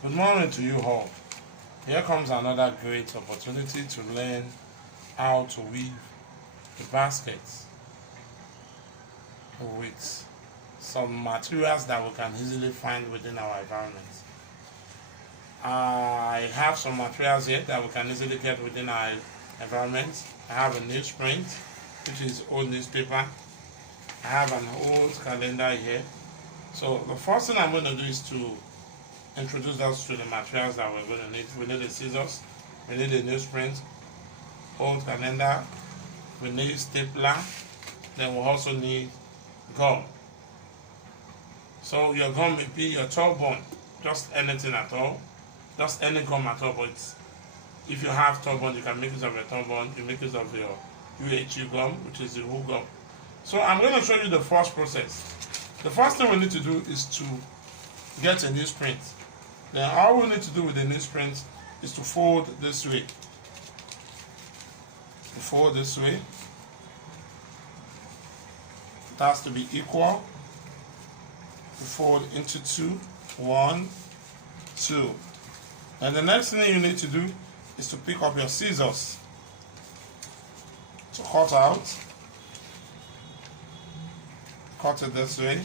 Good morning to you all. Here comes another great opportunity to learn how to weave the baskets with some materials that we can easily find within our environment. I have some materials here that we can easily get within our environment. I have a newsprint, which is old newspaper. I have an old calendar here. So the first thing I'm going to do is to introduce us to the materials that we're going to need. We need the scissors, we need a newsprint, old calendar, we need stapler, then we also need gum. So your gum may be your Tubborn, just anything at all, just any gum at all. But if you have Tubborn, you can make use of your Tubborn, you make use of your UHU gum, which is the whole gum. So I'm going to show you the first process. The first thing we need to do is to get a newsprint. Then all we need to do with the newsprint is to fold this way. To fold this way. It has to be equal. To fold into two. 1, 2. And the next thing you need to do is to pick up your scissors to cut out. Cut it this way.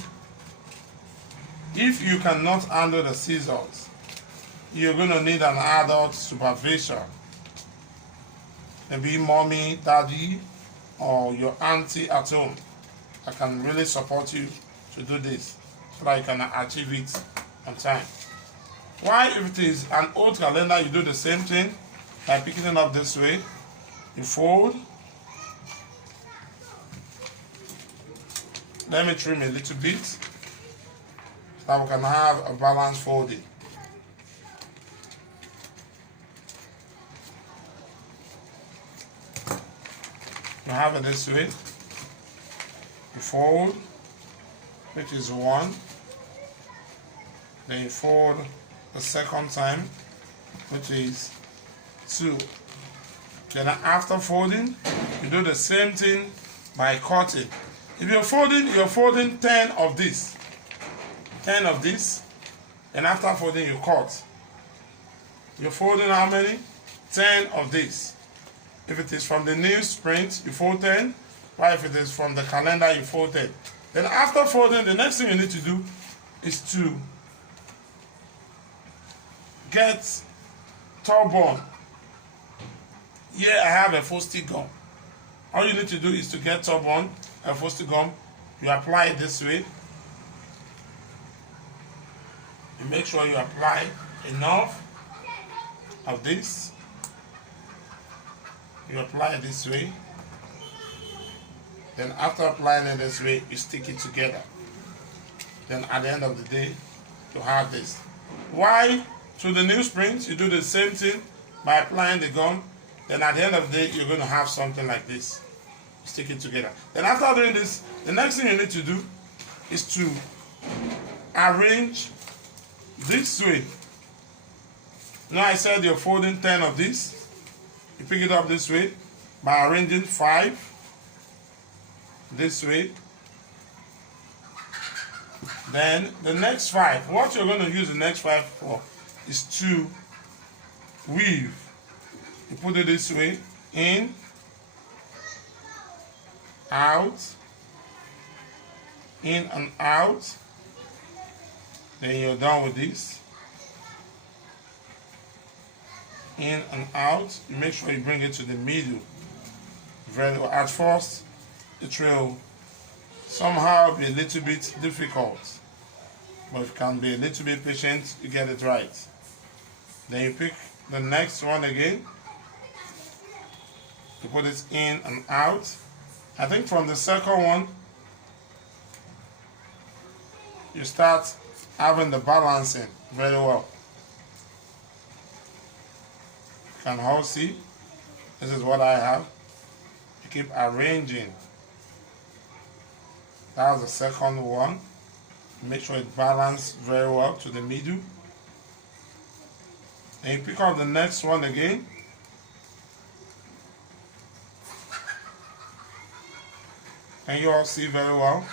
If you cannot handle the scissors, you're going to need an adult supervisor. Maybe mommy, daddy, or your auntie at home that can really support you to do this so that you can achieve it on time. Why, if it is an old calendar, you do the same thing by picking it up this way. You fold. Let me trim a little bit so that we can have a balanced folding. You have it this way. You fold, which is 1. Then you fold the second time, which is 2. Then after folding, you do the same thing by cutting. If you're folding 10 of this. 10 of this. And after folding, you cut. You're folding how many? 10 of this. If it is from the newsprint, you fold 10. While if it is from the calendar, you fold 10. Then after folding, the next thing you need to do is to get Tubborn. Here I have a Fosty gum. All you need to do is to get Tubborn, a Fosty gum. You apply it this way. You make sure you apply enough of this. You apply it this way. Then after applying it this way, you stick it together. Then at the end of the day, you have this. Why? To the newsprint, you do the same thing by applying the gum. Then at the end of the day, you're going to have something like this. Stick it together. Then after doing this, the next thing you need to do is to arrange this way. Now I said you're folding 10 of this. You pick it up this way by arranging 5 this way. Then the next 5, what you're going to use the next 5 for is to weave. You put it this way, in, out, in and out. Then you're done with this. In and out. You make sure you bring it to the middle. Very well. At first, it will somehow be a little bit difficult. But if you can be a little bit patient, you get it right. Then you pick the next one again. You put it in and out. I think from the second one, you start having the balancing very well. You can all see, this is what I have. You keep arranging. That was the second one. Make sure it balances very well to the middle. And you pick up the next one again. Can you all see very well?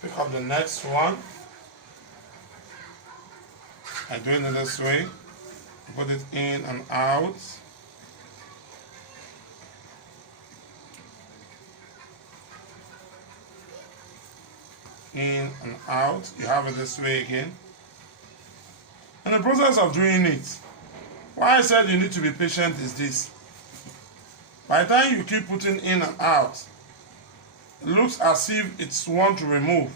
Pick up the next one. I'm doing it this way. Put it in and out. In and out. You have it this way again. In the process of doing it, why I said you need to be patient is this. By the time you keep putting in and out, it looks as if it's one to remove.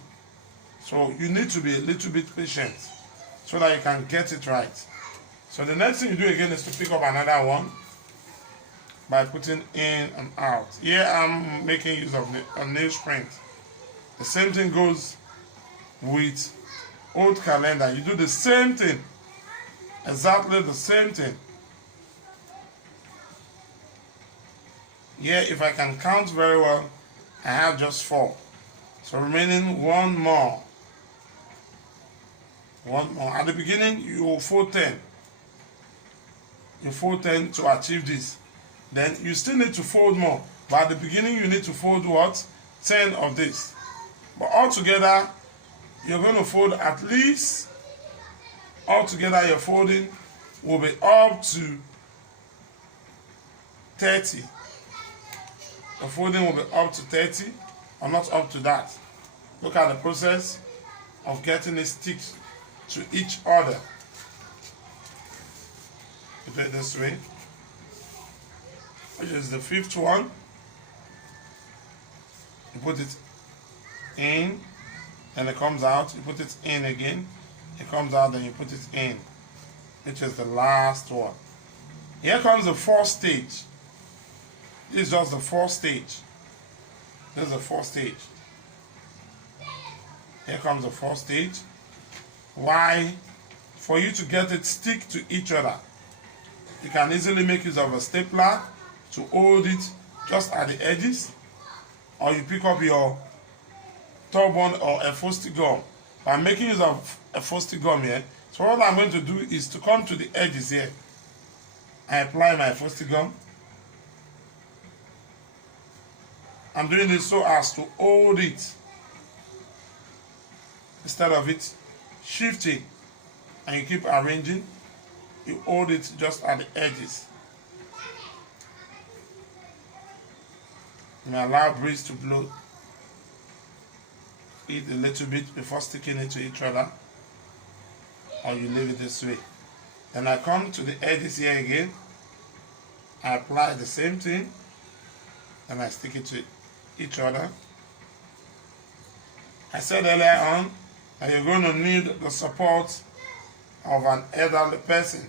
So you need to be a little bit patient so that you can get it right. So the next thing you do again is to pick up another one by putting in and out. Here I'm making use of a nail sprint. The same thing goes with old calendar. You do the same thing. Exactly the same thing. Here, if I can count very well, I have just 4. So remaining one more. One more. At the beginning, you will fold 10. You fold 10 to achieve this. Then you still need to fold more. But at the beginning, you need to fold what? 10 of this. But altogether, you're going to fold at least, altogether your folding will be up to 30. The folding will be up to 30, or not up to that. Look at the process of getting it stick to each other. You do it this way, which is the 5th one. You put it in, and it comes out. You put it in again, it comes out, then you put it in, which is the last one. Here comes the 4th stage. This is just the 4th stage. This is the 4th stage. Here comes the 4th stage. Why? For you to get it stick to each other, you can easily make use of a stapler to hold it just at the edges, or you pick up your Tubborn or a Fosty gum. I'm making use of a Fosty gum here. So what I'm going to do is to come to the edges here. I apply my Fosty gum. I'm doing this so as to hold it instead of it shifting, and you keep arranging. You hold it just at the edges. You may allow breeze to blow it a little bit before sticking it to each other, or you leave it this way. Then I come to the edges here again. I apply the same thing, and I stick it to each other. I said earlier on that you're going to need the support of an elderly person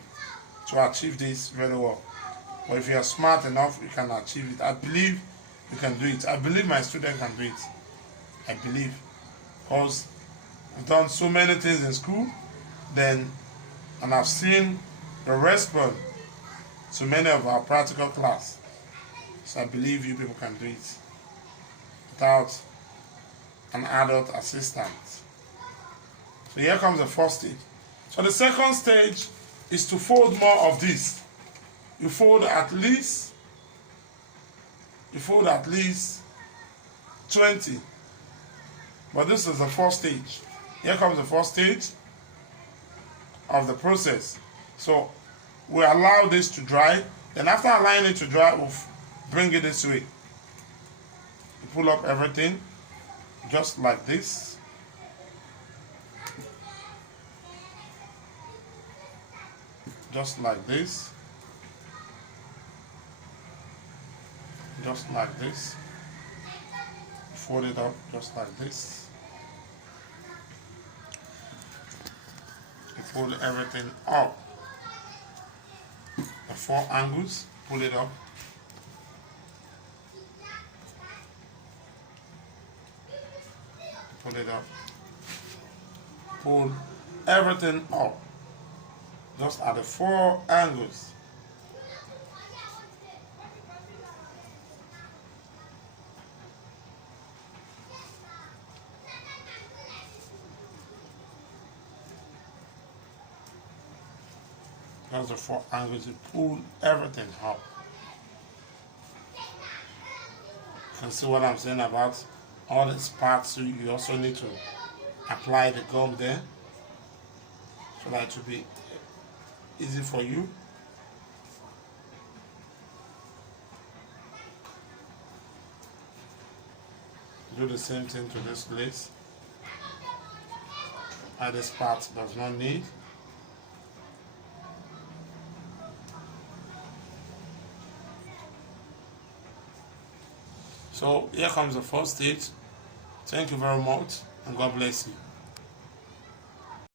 to achieve this very well. But if you are smart enough, you can achieve it. I believe you can do it. I believe my student can do it. I believe. Because I've done so many things in school, and I've seen the response to many of our practical class. So I believe you people can do it without an adult assistant. So here comes the 1st stage. So the 2nd stage is to fold more of this. You fold at least 20. But this is the 4th stage. Here comes the 4th stage of the process. So we allow this to dry. Then after allowing it to dry, we'll bring it this way. You pull up everything just like this. Just like this. Just like this. Fold it up just like this. You fold everything up. The 4 angles, pull it up. Pull it up. Pull everything up. Just at the 4 angles. That's the 4 angles. You pull everything up. You can see what I'm saying about all these parts. So you also need to apply the gum there. so that it will be easy for you. Do the same thing to this lace. This part does not need. So here comes the first stage. Thank you very much, and God bless you.